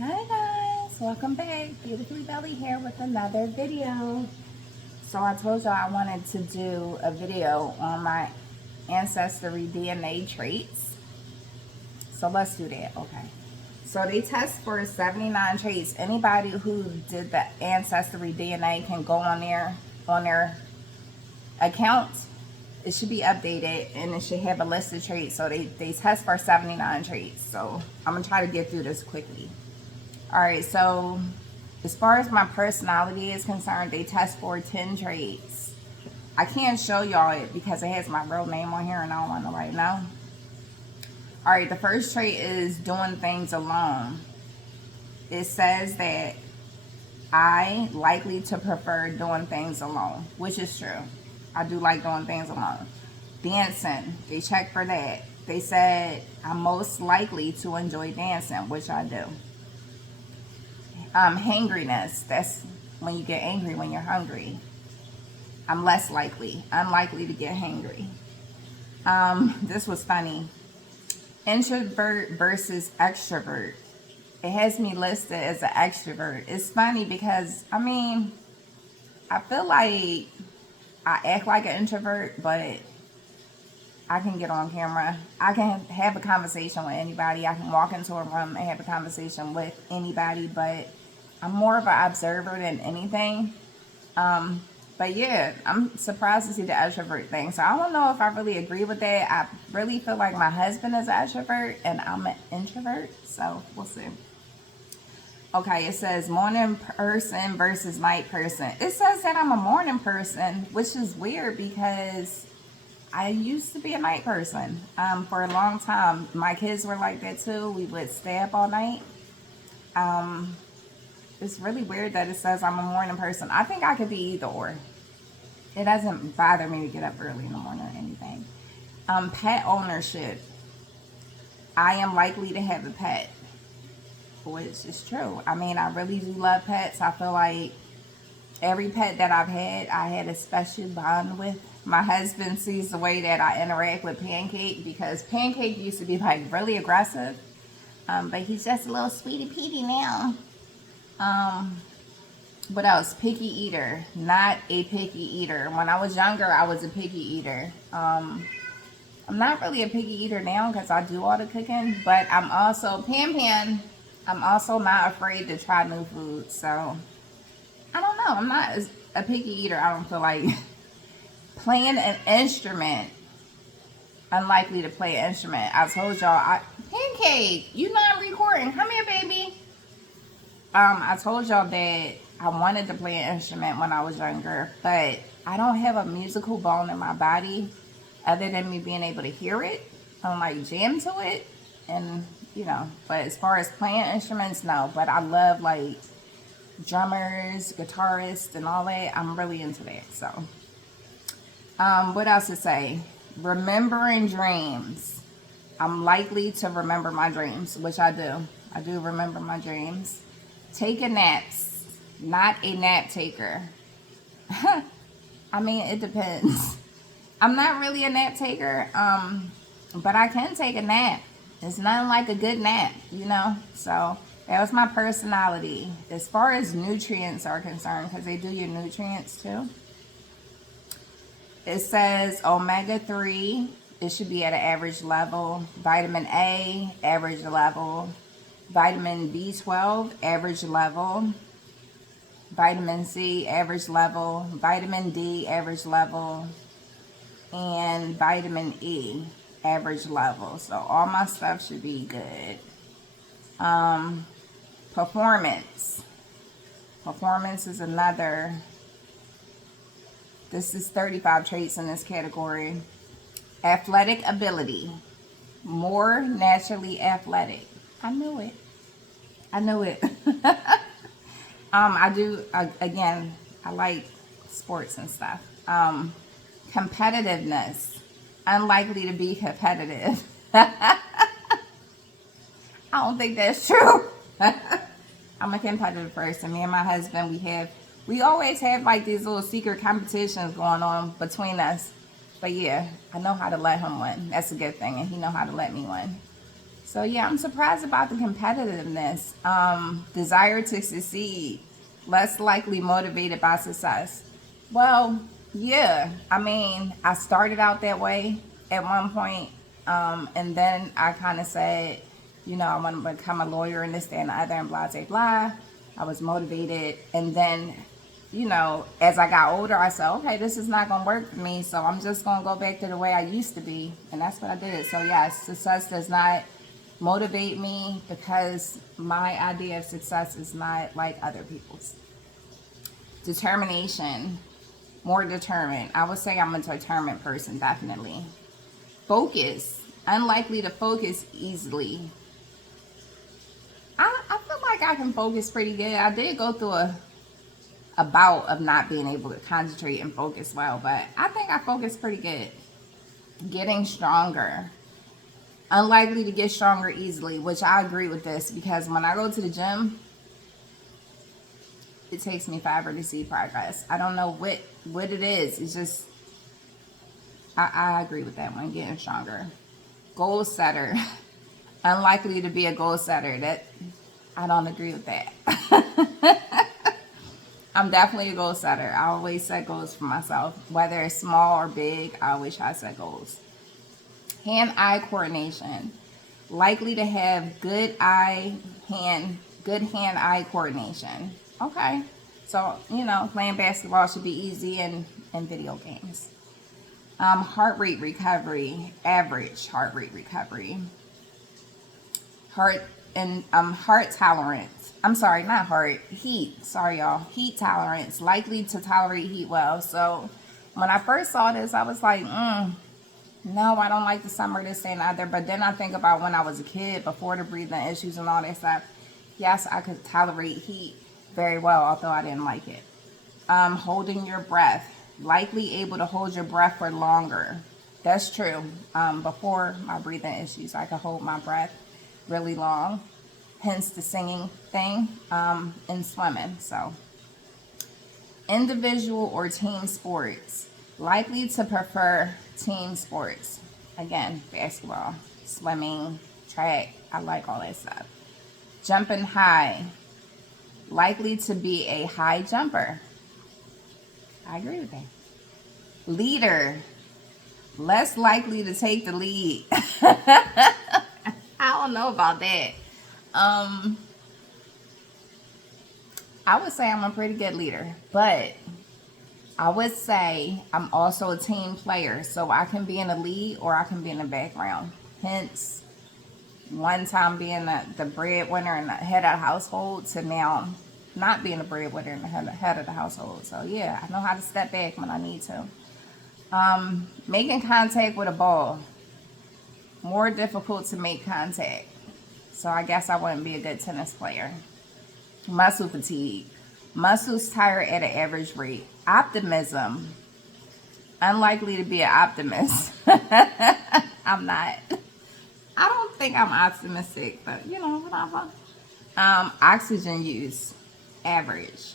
Hi guys, welcome back. Beautifully Belly here with another video. So I told y'all I wanted to do a video on my Ancestry DNA traits. So let's do that, okay. So they test for 79 traits. Anybody who did the Ancestry DNA can go on their account. It should be updated and it should have a list of traits. So they test for 79 traits. So I'm gonna try to get through this quickly. All right, so as far as my personality is concerned, they test for 10 traits. I can't show y'all it because it has my real name on here and I don't want to right now. All right, the first trait is doing things alone. It says that I likely to prefer doing things alone, which is true. I do like doing things alone. Dancing, they check for that. They said I'm most likely to enjoy dancing, which I do. Hangriness, that's when you get angry when you're hungry. I'm unlikely to get hangry. This was funny. Introvert versus extrovert. It has me listed as an extrovert. It's funny because, I feel like I act like an introvert, but I can get on camera. I can have a conversation with anybody. I can walk into a room and have a conversation with anybody, but I'm more of an observer than anything. But yeah, I'm surprised to see the extrovert thing. So I don't know if I really agree with that. I really feel like my husband is an extrovert and I'm an introvert. So we'll see. Okay, it says morning person versus night person. It says that I'm a morning person, which is weird because I used to be a night person for a long time. My kids were like that too. We would stay up all night. It's really weird that it says I'm a morning person. I think I could be either or. It doesn't bother me to get up early in the morning or anything. Pet ownership. I am likely to have a pet, which is true. I really do love pets. I feel like every pet that I've had, I had a special bond with. My husband sees the way that I interact with Pancake because Pancake used to be like really aggressive, but he's just a little sweetie peety now. What else? Picky eater. Not a picky eater. When I was younger, I was a picky eater. I'm not really a picky eater now because I do all the cooking, but I'm also I'm also not afraid to try new food. So I don't know. I'm not a picky eater. I don't feel like playing an instrument. Unlikely to play an instrument. I told y'all, Pancake, you not recording. Come here, baby. I told y'all that I wanted to play an instrument when I was younger, but I don't have a musical bone in my body other than me being able to hear it. I don't like jam to it, and but as far as playing instruments, no. But I love like drummers, guitarists, and all that. I'm really into that. So, what else to say? Remembering dreams. I'm likely to remember my dreams, which I do. I do remember my dreams. Taking naps. Not a nap taker. It depends. I'm not really a nap taker, but I can take a nap. It's nothing like a good nap, So that was my personality. As far as nutrients are concerned, because they do your nutrients too. It says omega-3. It should be at an average level. Vitamin A, average level. Vitamin B12, average level. Vitamin C, average level. Vitamin D, average level. And vitamin E, average level. So all my stuff should be good. Performance. Performance is another. This is 35 traits in this category. Athletic ability. More naturally athletic. I knew it. I do, again, I like sports and stuff. Competitiveness. Unlikely to be competitive. I don't think that's true. I'm a competitive person. Me and my husband, we always have like these little secret competitions going on between us. But yeah, I know how to let him win. That's a good thing. And he know how to let me win. So yeah, I'm surprised about the competitiveness. Desire to succeed, less likely motivated by success. Well, yeah, I mean, I started out that way at one point, and then I kind of said, you know, I want to become a lawyer and this, that, and the other, and blah, blah, blah. I was motivated, and then, you know, as I got older, I said, okay, this is not going to work for me, so I'm just going to go back to the way I used to be, and that's what I did. So yes, success does not motivate me because my idea of success is not like other people's. Determination, more determined. I would say I'm a determined person, definitely. Focus, unlikely to focus easily. I feel like I can focus pretty good. I did go through a bout of not being able to concentrate and focus well, but I think I focus pretty good. Getting stronger. Unlikely to get stronger easily, which I agree with this because when I go to the gym, it takes me forever to see progress. I don't know what it is. It's just, I agree with that one, getting stronger. Goal setter. Unlikely to be a goal setter. That, I don't agree with that. I'm definitely a goal setter. I always set goals for myself. Whether it's small or big, I always try to set goals. Hand-eye coordination. Likely to have good hand-eye coordination. Okay. So, you know, playing basketball should be easy in video games. Heart rate recovery. Average heart rate recovery. Heart tolerance. I'm sorry, not heart. Heat. Sorry, y'all. Heat tolerance. Likely to tolerate heat well. So, when I first saw this, I was like, no, I don't like the summer, this and other. But then I think about when I was a kid, before the breathing issues and all that stuff. Yes, I could tolerate heat very well, although I didn't like it. Holding your breath. Likely able to hold your breath for longer. That's true. Before my breathing issues, I could hold my breath really long. Hence the singing thing in swimming. So, individual or team sports. Likely to prefer team sports. Again, basketball, swimming, track. I like all that stuff. Jumping high. Likely to be a high jumper. I agree with that. Leader. Less likely to take the lead. I don't know about that. I would say I'm a pretty good leader, but I would say I'm also a team player, so I can be in the lead or I can be in the background. Hence, one time being the breadwinner and the head of the household to now not being the breadwinner and the head of the household. So yeah, I know how to step back when I need to. Making contact with a ball. More difficult to make contact. So I guess I wouldn't be a good tennis player. Muscle fatigue. Muscles tire at an average rate. Optimism. Unlikely to be an optimist. I'm not. I don't think I'm optimistic, but you know, whatever. Oxygen use. Average.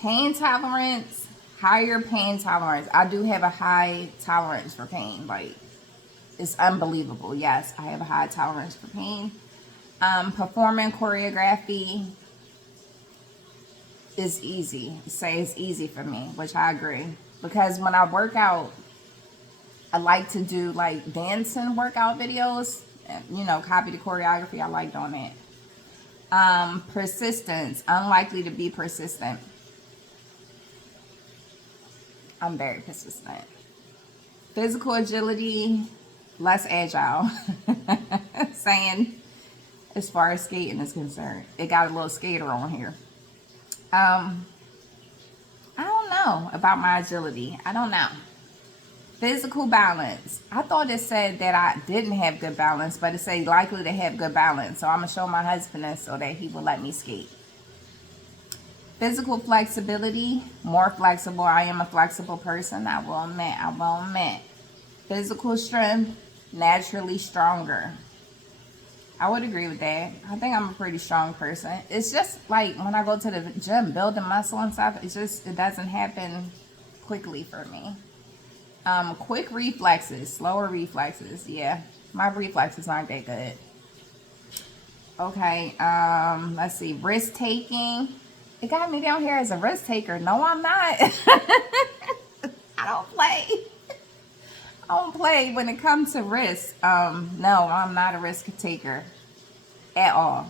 Pain tolerance. Higher pain tolerance. I do have a high tolerance for pain. Like, it's unbelievable. Yes, I have a high tolerance for pain. Performing choreography is easy. Say it's easy for me, which I agree. Because when I work out, I like to do like dancing workout videos. You know, copy the choreography. I like doing that. Persistence. Unlikely to be persistent. I'm very persistent. Physical agility. Less agile. Saying as far as skating is concerned. It got a little skater on here. I don't know about my agility. I don't know. Physical balance. I thought it said that I didn't have good balance, but it said likely to have good balance. So I'm going to show my husband this so that he will let me skate. Physical flexibility. More flexible. I am a flexible person. I will admit. Physical strength. Naturally stronger. I would agree with that. I think I'm a pretty strong person. It's just like when I go to the gym, building muscle and stuff, it doesn't happen quickly for me. Quick reflexes, slower reflexes. Yeah, My reflexes aren't that good. Okay, let's see. Risk taking. It got me down here as a risk taker. No, I'm not. I don't play. I don't play when it comes to risk. No, I'm not a risk taker at all.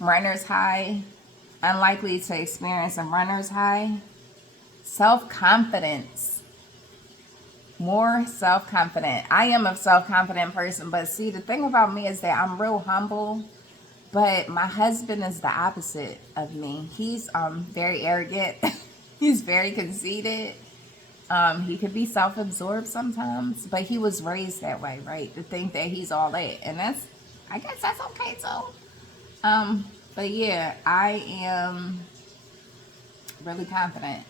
Runner's high. Unlikely to experience a runner's high. Self-confidence. More self-confident. I am a self-confident person, but see, the thing about me is that I'm real humble, but my husband is the opposite of me. He's very arrogant. He's very conceited. He could be self-absorbed sometimes, but he was raised that way, right? To think that he's all that, and I guess that's okay too. But yeah, I am really confident.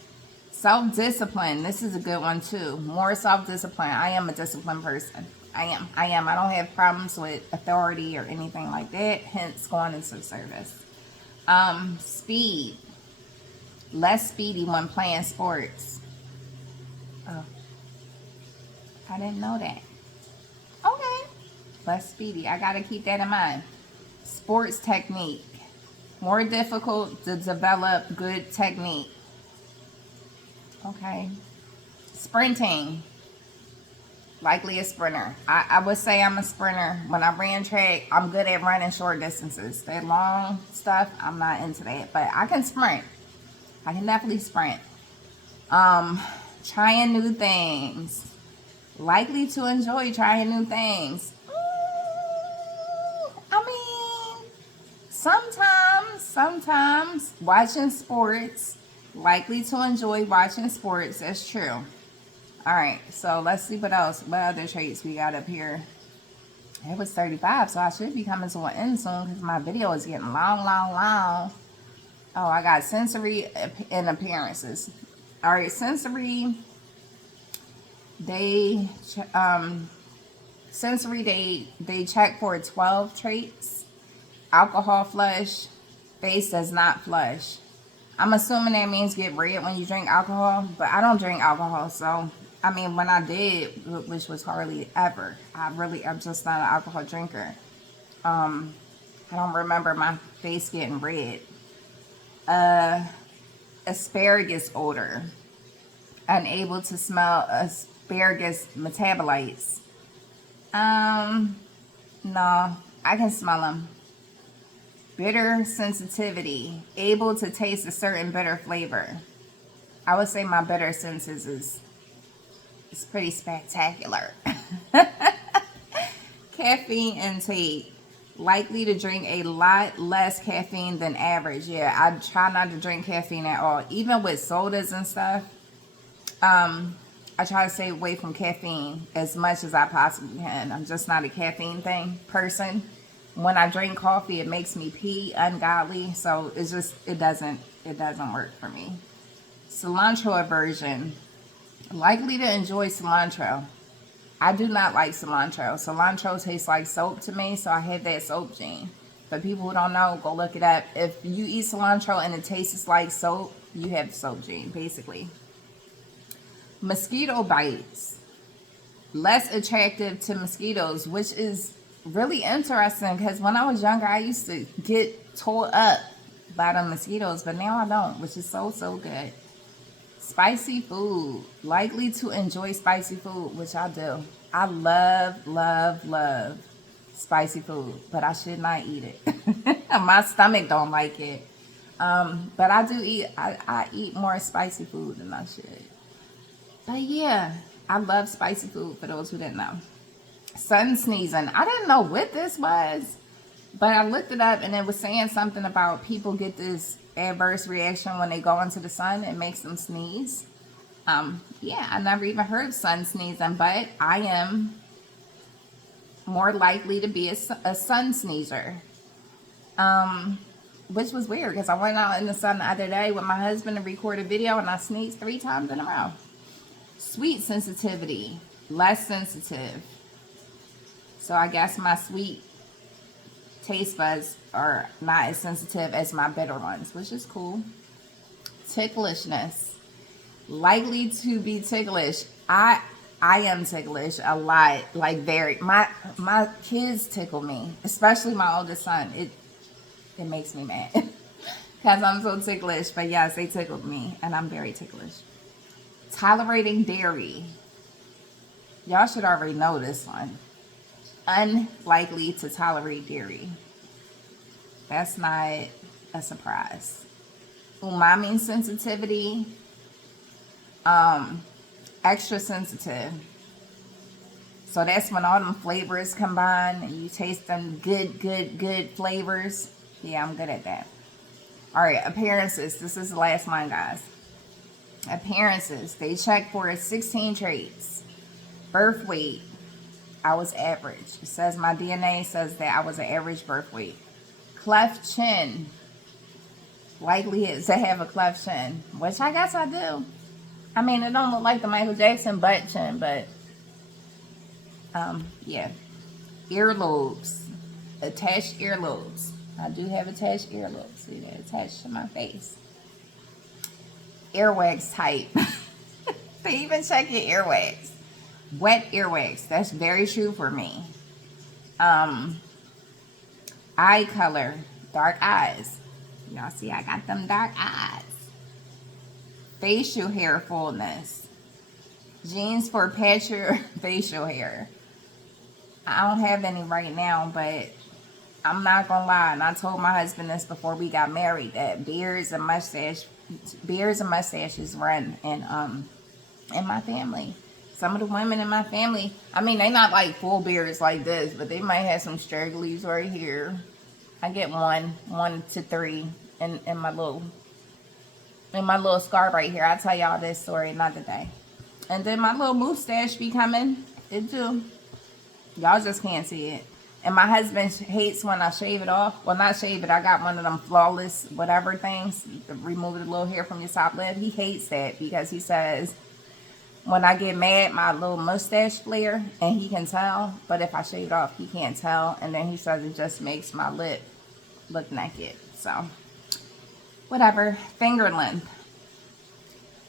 Self-discipline. This is a good one too. More self-discipline. I am a disciplined person. I am. I don't have problems with authority or anything like that. Hence going into service. Speed. Less speedy when playing sports. Oh, I didn't know that. Okay. Less speedy. I gotta keep that in mind. Sports technique. More difficult to develop good technique. Okay. Sprinting. Likely a sprinter. I would say I'm a sprinter. When I ran track, I'm good at running short distances. That long stuff, I'm not into that. But I can sprint. I can definitely sprint. Trying new things. Likely to enjoy trying new things. I mean, sometimes watching sports. Likely to enjoy watching sports. That's true. All right, so let's see what else. What other traits we got up here? It was 35, so I should be coming to an end soon because my video is getting long. Oh, I got sensory and appearances. All right, sensory. They check for 12 traits. Alcohol flush. Face does not flush. I'm assuming that means get red when you drink alcohol, but I don't drink alcohol, so I mean, when I did, which was hardly ever, I'm just not an alcohol drinker. I don't remember my face getting red. Asparagus odor. Unable to smell asparagus metabolites. No, I can smell them. Bitter sensitivity. Able to taste a certain bitter flavor. I would say my bitter senses is pretty spectacular. Caffeine intake. Likely to drink a lot less caffeine than average. Yeah, I try not to drink caffeine at all. Even with sodas and stuff, I try to stay away from caffeine as much as I possibly can. I'm just not a caffeine person. When I drink coffee, it makes me pee ungodly. So it doesn't work for me. Cilantro aversion. Likely to enjoy cilantro. I do not like cilantro. Cilantro tastes like soap to me, so I have that soap gene. For people who don't know, go look it up. If you eat cilantro and it tastes like soap, you have soap gene, basically. Mosquito bites. Less attractive to mosquitoes, which is really interesting because when I was younger, I used to get tore up by the mosquitoes, but now I don't, which is so good. Spicy food. Likely to enjoy spicy food, which I do. I love spicy food, but I should not eat it. My stomach don't like it. But I do eat, I eat more spicy food than I should. But yeah, I love spicy food, for those who didn't know. Sun sneezing. I didn't know what this was, but I looked it up and it was saying something about people get this adverse reaction when they go into the sun. It makes them sneeze. Yeah, I never even heard of sun sneezing, but I am more likely to be a sun sneezer. Which was weird because I went out in the sun the other day with my husband to record a video and I sneezed 3 times in a row. Sweet sensitivity. Less sensitive. So I guess my sweet taste buds are not as sensitive as my bitter ones, which is cool. Ticklishness. Likely to be ticklish. I I am ticklish a lot, like very. My kids tickle me, especially my oldest son. It makes me mad because I'm so ticklish. But yes, they tickled me, and I'm very ticklish. Tolerating dairy. Y'all should already know this one. Unlikely to tolerate dairy. That's not a surprise. Umami sensitivity. Extra sensitive. So that's when all them flavors combine and you taste them good flavors. Yeah, I'm good at that. All right, appearances. This is the last one, guys. Appearances. They check for 16 traits. Birth weight. I was average. It says my DNA says that I was an average birth weight. Cleft chin. Likelihood to have a cleft chin, which I guess I do. I mean, it don't look like the Michael Jackson butt chin, but yeah. Earlobes. Attached earlobes. I do have attached earlobes. See that attached to my face. Earwax type. They even check your earwax. Wet earwax. That's very true for me. Eye color. Dark eyes. Y'all see I got them dark eyes. Facial hair fullness. Genes for patchier facial hair. I don't have any right now, but I'm not gonna lie, and I told my husband this before we got married, that beards and mustaches run in my family. Some of the women in my family, I mean, they not like full beards like this, but they might have some stragglies right here. I get one to three in my little scar right here. I'll tell y'all this story another day. And then my little mustache be coming. It do. Y'all just can't see it. And my husband hates when I shave it off. Well, not shave it. I got one of them flawless whatever things. Remove the little hair from your top lip. He hates that because he says when I get mad, my little mustache flare, and he can tell. But if I shave it off, he can't tell. And then he says it just makes my lip look naked. So, whatever. Finger length.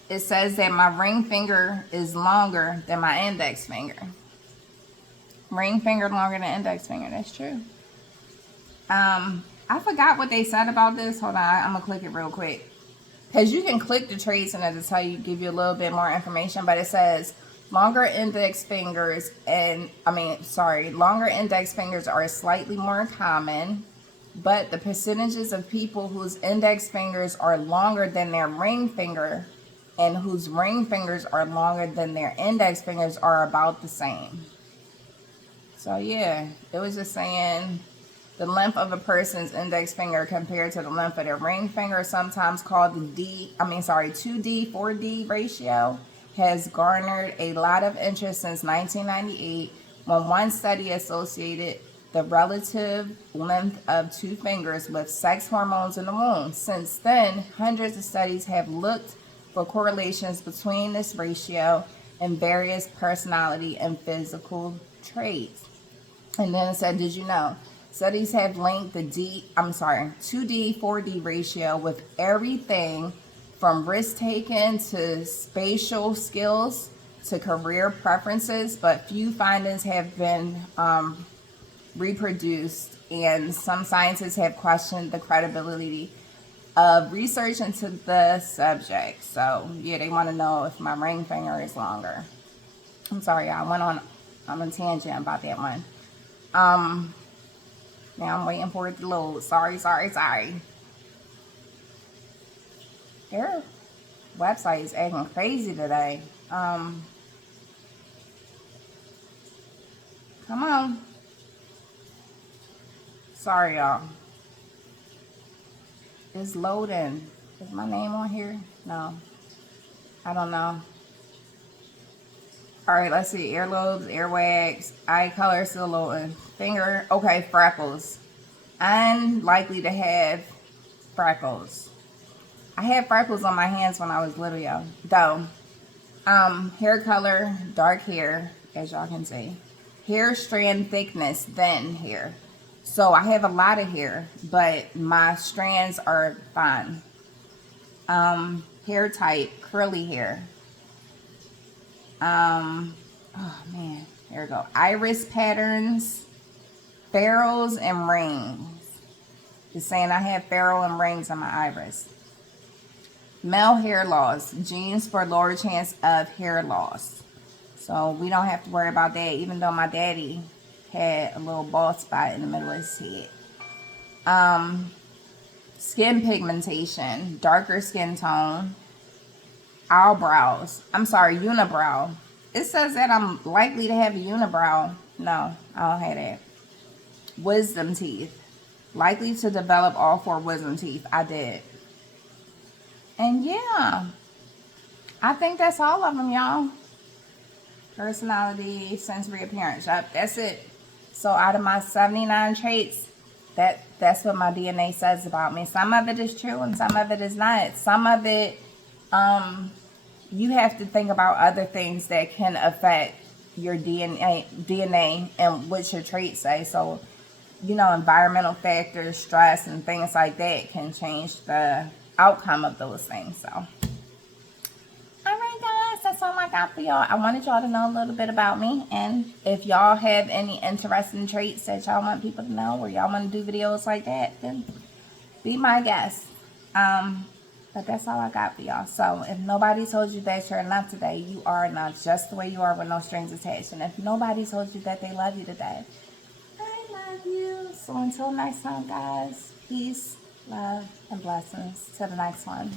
It says that my ring finger is longer than my index finger. Ring finger longer than index finger. That's true. I forgot what they said about this. Hold on. I'm going to click it real quick. Because you can click the traits and it'll tell you, give you a little bit more information. But it says longer index fingers longer index fingers are slightly more common. But the percentages of people whose index fingers are longer than their ring finger and whose ring fingers are longer than their index fingers are about the same. So yeah, it was just saying the length of a person's index finger compared to the length of their ring finger, sometimes called the 2D, 4D ratio, has garnered a lot of interest since 1998 when one study associated the relative length of two fingers with sex hormones in the womb. Since then, hundreds of studies have looked for correlations between this ratio and various personality and physical traits. And then it said, did you know? Studies have linked the 2D, 4D ratio with everything from risk taken to spatial skills to career preferences, but few findings have been reproduced, and some scientists have questioned the credibility of research into the subject. So, yeah, they want to know if my ring finger is longer. I'm sorry, I went on a tangent about that one. Now I'm waiting for it to load. Sorry. Their website is acting crazy today. Come on. Sorry, y'all. It's loading. Is my name on here? No. I don't know. All right, let's see. Earlobes, earwax, eye color, still loading. Finger, okay, freckles. Unlikely to have freckles. I had freckles on my hands when I was little, y'all. Though, hair color, dark hair, as y'all can see. Hair strand thickness, thin hair. So I have a lot of hair, but my strands are fine. Hair type, curly hair. Oh man, here we go. Iris patterns, ferrules, and rings. It's saying I have ferrule and rings on my iris. Male hair loss, genes for lower chance of hair loss. So we don't have to worry about that, even though my daddy had a little bald spot in the middle of his head. Skin pigmentation, darker skin tone, unibrow. It says that I'm likely to have a unibrow. No, I don't have that. Wisdom teeth, likely to develop all 4 wisdom teeth. I did. And yeah, I think that's all of them, y'all. Personality, sensory appearance. Yep, that's it. So out of my 79 traits, that's what my DNA says about me. Some of it is true and some of it is not. Some of it, you have to think about other things that can affect your DNA and what your traits say. So, you know, environmental factors, stress, and things like that can change the outcome of those things. So, all right, guys, that's all I got for y'all. I wanted y'all to know a little bit about me, and if y'all have any interesting traits that y'all want people to know, or y'all want to do videos like that, then be my guest. But that's all I got for y'all. So if nobody told you that you're enough today, you are enough just the way you are with no strings attached. And if nobody told you that they love you today, I love you. So until next time, guys, peace, love, and blessings. To the next one.